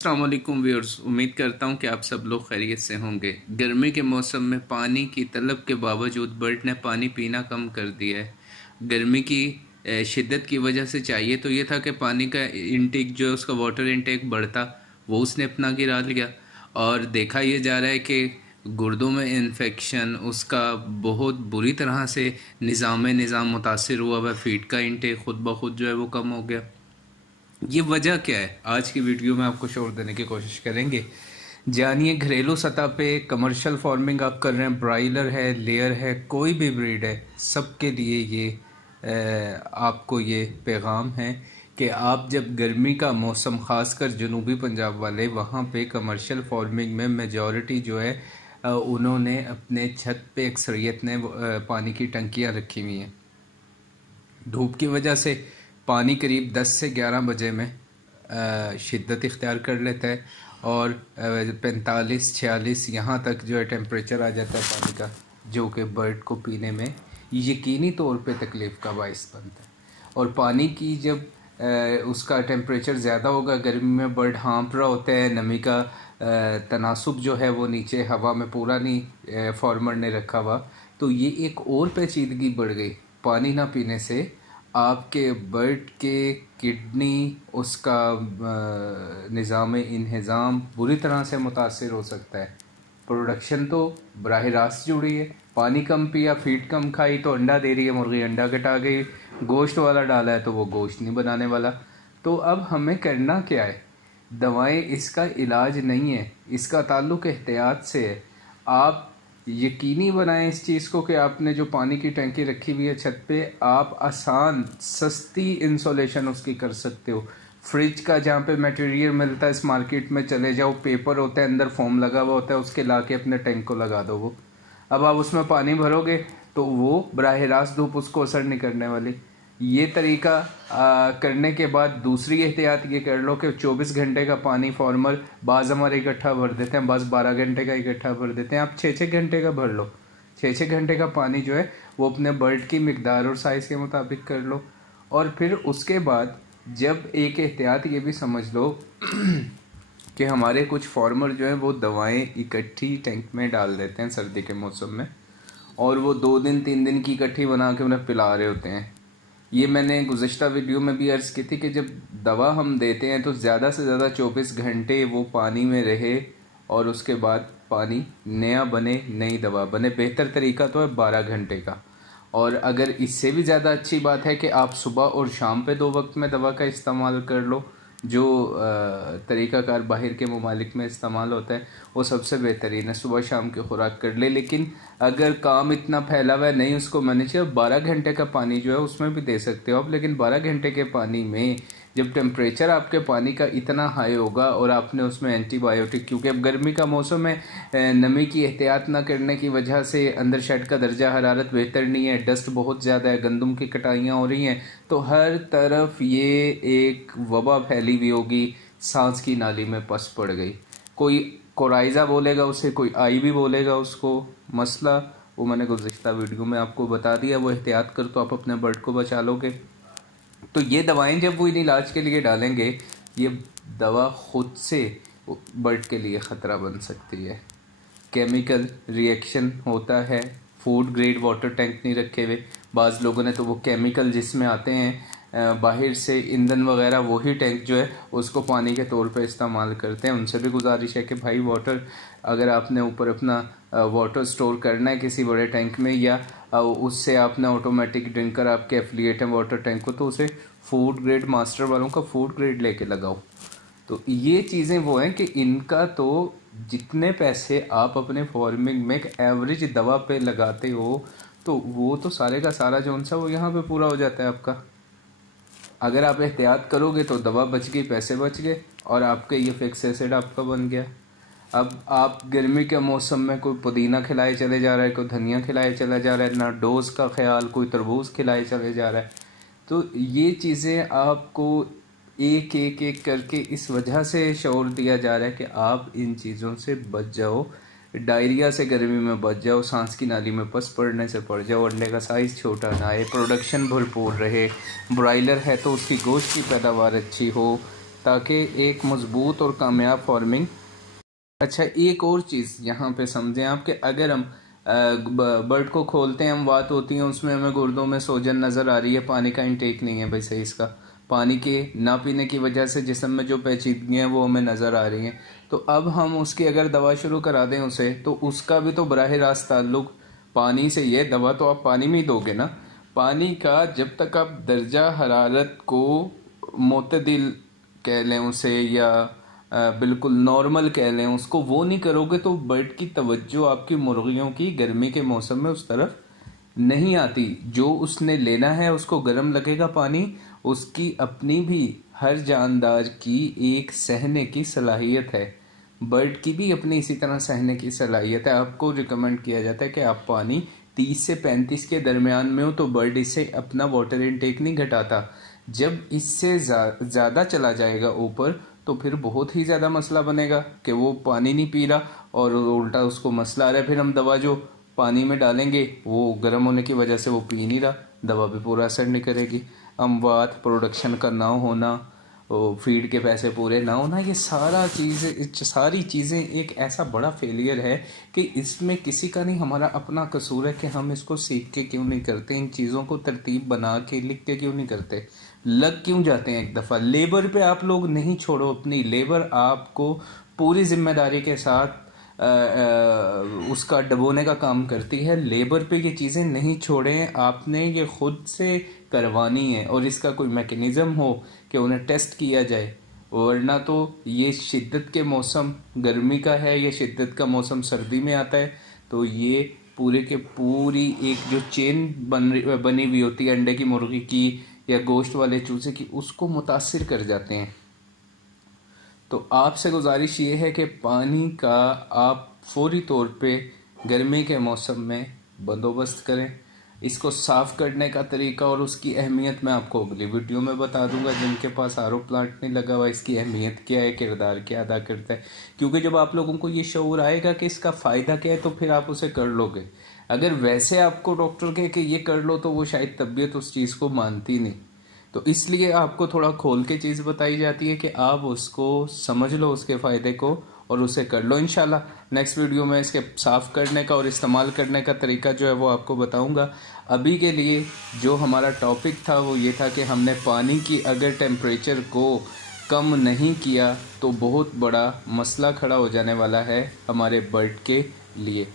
अस्सलाम वालेकुम व्यूअर्स, उम्मीद करता हूँ कि आप सब लोग खैरियत से होंगे। गर्मी के मौसम में पानी की तलब के बावजूद बर्ड ने पानी पीना कम कर दिया है। गर्मी की शिद्दत की वजह से चाहिए तो ये था कि पानी का इंटेक जो है उसका वाटर इंटेक बढ़ता, वो उसने अपना गिरा लिया। और देखा ये जा रहा है कि गुर्दों में इन्फेक्शन उसका बहुत बुरी तरह से निज़ाम मुतासिर हुआ हुआ। फीड का इंटेक खुद ब खुद जो है वो कम हो गया। ये वजह क्या है, आज की वीडियो में आपको शोर देने की कोशिश करेंगे। जानिए, घरेलू सतह पे कमर्शियल फार्मिंग आप कर रहे हैं, ब्रायलर है, लेयर है, कोई भी ब्रीड है, सबके लिए ये आपको ये पैगाम है कि आप जब गर्मी का मौसम, ख़ासकर जनूबी पंजाब वाले, वहाँ पे कमर्शियल फार्मिंग में मेजॉरिटी जो है उन्होंने अपने छत पे अक्सरियत ने पानी की टंकियाँ रखी हुई हैं। धूप की वजह से पानी करीब 10 से 11 बजे में शिद्दत इख्तियार कर लेता है और 45-46 यहाँ तक जो है टेम्परेचर आ जाता है पानी का, जो कि बर्ड को पीने में यकीनी तौर पे तकलीफ़ का बाइस बनता है। और पानी की जब उसका टेम्परेचर ज़्यादा होगा, गर्मी में बर्ड हाँफ रहा होता है, नमी का तनासुब जो है वो नीचे हवा में पूरा नहीं फार्मर ने रखा हुआ, तो ये एक और पेचीदगी बढ़ गई। पानी ना पीने से आपके बर्ड के किडनी, उसका निज़ाम इंहिज़ाम बुरी तरह से मुतासिर हो सकता है। प्रोडक्शन तो बराह रास्त जुड़ी है। पानी कम पिया, फीड कम खाई तो अंडा दे रही है मुर्गी, अंडा घटा गई। गोश्त वाला डाला है तो वो गोश्त नहीं बनाने वाला। तो अब हमें करना क्या है? दवाएं इसका इलाज नहीं है, इसका ताल्लुक एहतियात से है। आप यकीनी बनाएं इस चीज़ को कि आपने जो पानी की टंकी रखी हुई है छत पे, आप आसान सस्ती इंसुलेशन उसकी कर सकते हो। फ्रिज का जहाँ पे मटेरियल मिलता है, इस मार्केट में चले जाओ, पेपर होता है, अंदर फोम लगा हुआ होता है, उसके लाके अपने टैंक को लगा दो। वो अब आप उसमें पानी भरोगे तो वो बराह रास्त धूप उसको असर नहीं करने वाली। ये तरीका करने के बाद दूसरी एहतियात ये कर लो कि 24 घंटे का पानी फार्मर, बाज़ हमारे इकट्ठा भर देते हैं, बस 12 घंटे का इकट्ठा भर देते हैं। आप 6-6 घंटे का भर लो। 6-6 घंटे का पानी जो है वो अपने बर्ड की मिकदार और साइज़ के मुताबिक कर लो। और फिर उसके बाद जब एक एहतियात ये भी समझ लो कि हमारे कुछ फार्मर जो है वो दवाएं इकट्ठी टैंक में डाल देते हैं सर्दी के मौसम में, और वो 2 दिन 3 दिन की इकट्ठी बना के उन्हें पिला रहे होते हैं। ये मैंने गुज़श्ता वीडियो में भी अर्ज़ की थी कि जब दवा हम देते हैं तो ज़्यादा से ज़्यादा 24 घंटे वो पानी में रहे और उसके बाद पानी नया बने, नई दवा बने। बेहतर तरीका तो है 12 घंटे का। और अगर इससे भी ज़्यादा अच्छी बात है कि आप सुबह और शाम पे 2 वक्त में दवा का इस्तेमाल कर लो, जो तरीक़ाकार बाहर के ममालिक में इस्तेमाल होता है वो सबसे बेहतरीन है। सुबह शाम की खुराक कर ले। लेकिन अगर काम इतना फैला हुआ है, नहीं उसको मैनेज किया, 12 घंटे का पानी जो है उसमें भी दे सकते हो आप। लेकिन 12 घंटे के पानी में जब टेम्परेचर आपके पानी का इतना हाई होगा और आपने उसमें एंटीबायोटिक, क्योंकि अब गर्मी का मौसम है, नमी की एहतियात ना करने की वजह से अंदर शेड का दर्जा हरारत बेहतर नहीं है, डस्ट बहुत ज़्यादा है, गंदम की कटाइयाँ हो रही हैं, तो हर तरफ ये एक वबा फैली हुई होगी, सांस की नाली में पस पड़ गई। कोई कोराइज़ा बोलेगा उसे, कोई आई भी बोलेगा उसको। मसला वो मैंने गुज़श्ता वीडियो में आपको बता दिया, वो एहतियात कर तो आप अपने बर्ड को बचा लोगे। तो ये दवाएं जब वो इन इलाज के लिए डालेंगे, ये दवा खुद से बर्ड के लिए ख़तरा बन सकती है। केमिकल रिएक्शन होता है। फूड ग्रेड वाटर टैंक नहीं रखे हुए, बाज़ लोगों ने तो वो केमिकल जिसमें आते हैं बाहर से ईंधन वगैरह, वही टैंक जो है उसको पानी के तौर पे इस्तेमाल करते हैं। उनसे भी गुजारिश है कि भाई वाटर, अगर आपने ऊपर अपना वाटर स्टोर करना है किसी बड़े टैंक में, या उससे आपने ऑटोमेटिक ड्रिंकर आपके एफिलिएट है वाटर टैंक को, तो उसे फूड ग्रेड, मास्टर वालों का फूड ग्रेड लेके लगाओ। तो ये चीज़ें वो हैं कि इनका तो जितने पैसे आप अपने फार्मिंग में एक एवरेज दवा पे लगाते हो, तो वो तो सारे का सारा जो सा वो यहाँ पे पूरा हो जाता है आपका। अगर आप एहतियात करोगे तो दवा बच गई, पैसे बच गए, और आपके ये फिक्स एसिड आपका बन गया। अब आप गर्मी के मौसम में कोई पुदीना खिलाए चले जा रहा है, कोई धनिया खिलाए चला जा रहा है, ना डोज का ख्याल, कोई तरबूज खिलाए चले जा रहा है। तो ये चीज़ें आपको एक एक एक करके इस वजह से शौर दिया जा रहा है कि आप इन चीज़ों से बच जाओ। डायरिया से गर्मी में बच जाओ, सांस की नाली में पस पड़ने से पड़ जाओ, अंडे का साइज़ छोटा ना आए, प्रोडक्शन भरपूर रहे। ब्रॉयलर है तो उसकी गोश्त की पैदावार अच्छी हो, ताकि एक मज़बूत और कामयाब फार्मिंग। अच्छा, एक और चीज़ यहाँ पे समझें आप कि अगर हम बर्ड को खोलते हैं, हम बात होती है उसमें हमें गुर्दों में सोजन नज़र आ रही है, पानी का इंटेक नहीं है भाई सही, इसका पानी के ना पीने की वजह से जिस्म में जो पेचीदगियाँ हैं वो हमें नज़र आ रही हैं। तो अब हम उसकी अगर दवा शुरू करा दें उसे, तो उसका भी तो बराह रास्त ताल्लुक पानी से ही है। दवा तो आप पानी में ही दोगे ना। पानी का जब तक आप दर्जा हरारत को मोतदिल कह लें उसे, या बिल्कुल नॉर्मल कह लें उसको, वो नहीं करोगे तो बर्ड की तवज्जो आपकी मुर्गियों की गर्मी के मौसम में उस तरफ नहीं आती। जो उसने लेना है उसको गर्म लगेगा पानी। उसकी अपनी भी, हर जानदार की एक सहने की सलाहियत है, बर्ड की भी अपनी इसी तरह सहने की सलाहियत है। आपको रिकमेंड किया जाता है कि आप पानी 30 से 35 के दरमियान में हो तो बर्ड इससे अपना वाटर इनटेक नहीं घटाता। जब इससे ज़्यादा चला जाएगा ऊपर तो फिर बहुत ही ज़्यादा मसला बनेगा कि वो पानी नहीं पी रहा और उल्टा उसको मसला आ रहा है। फिर हम दवा जो पानी में डालेंगे वो गर्म होने की वजह से वो पी नहीं रहा, दवा भी पूरा असर नहीं करेगी। अमवात, प्रोडक्शन का ना होना, फीड के पैसे पूरे ना होना, ये सारी चीज़ें एक ऐसा बड़ा फेलियर है कि इसमें किसी का नहीं, हमारा अपना कसूर है कि हम इसको सीख के क्यों नहीं करते, इन चीज़ों को तरतीब बना के लिख के क्यों नहीं करते, लग क्यों जाते हैं एक दफ़ा। लेबर पे आप लोग नहीं छोड़ो अपनी, लेबर आपको पूरी जिम्मेदारी के साथ उसका डबोने का काम करती है। लेबर पे ये चीज़ें नहीं छोड़ें, आपने ये खुद से करवानी है और इसका कोई मैकेनिज़्म हो कि उन्हें टेस्ट किया जाए। वरना तो ये शिद्दत के मौसम गर्मी का है, ये शिद्दत का मौसम सर्दी में आता है, तो ये पूरे के पूरी एक जो चेन बनी हुई होती है अंडे की मुर्गी की या गोश्त वाले चूजे की, उसको मुतासिर कर जाते हैं। तो आपसे गुजारिश ये है कि पानी का आप फौरी तौर पे गर्मी के मौसम में बंदोबस्त करें। इसको साफ़ करने का तरीका और उसकी अहमियत मैं आपको अगली वीडियो में बता दूंगा। जिनके पास आरओ प्लांट नहीं लगा हुआ, इसकी अहमियत क्या है, किरदार क्या अदा करता है। क्योंकि जब आप लोगों को ये शऊर आएगा कि इसका फ़ायदा क्या है तो फिर आप उसे कर लोगे। अगर वैसे आपको डॉक्टर कहे कि ये कर लो तो वो शायद तबीयत उस चीज़ को मानती नहीं। तो इसलिए आपको थोड़ा खोल के चीज़ बताई जाती है कि आप उसको समझ लो, उसके फ़ायदे को, और उसे कर लो। इंशाल्लाह नेक्स्ट वीडियो में इसके साफ़ करने का और इस्तेमाल करने का तरीका जो है वो आपको बताऊंगा। अभी के लिए जो हमारा टॉपिक था वो ये था कि हमने पानी की अगर टेम्परेचर को कम नहीं किया तो बहुत बड़ा मसला खड़ा हो जाने वाला है हमारे बर्ड के लिए।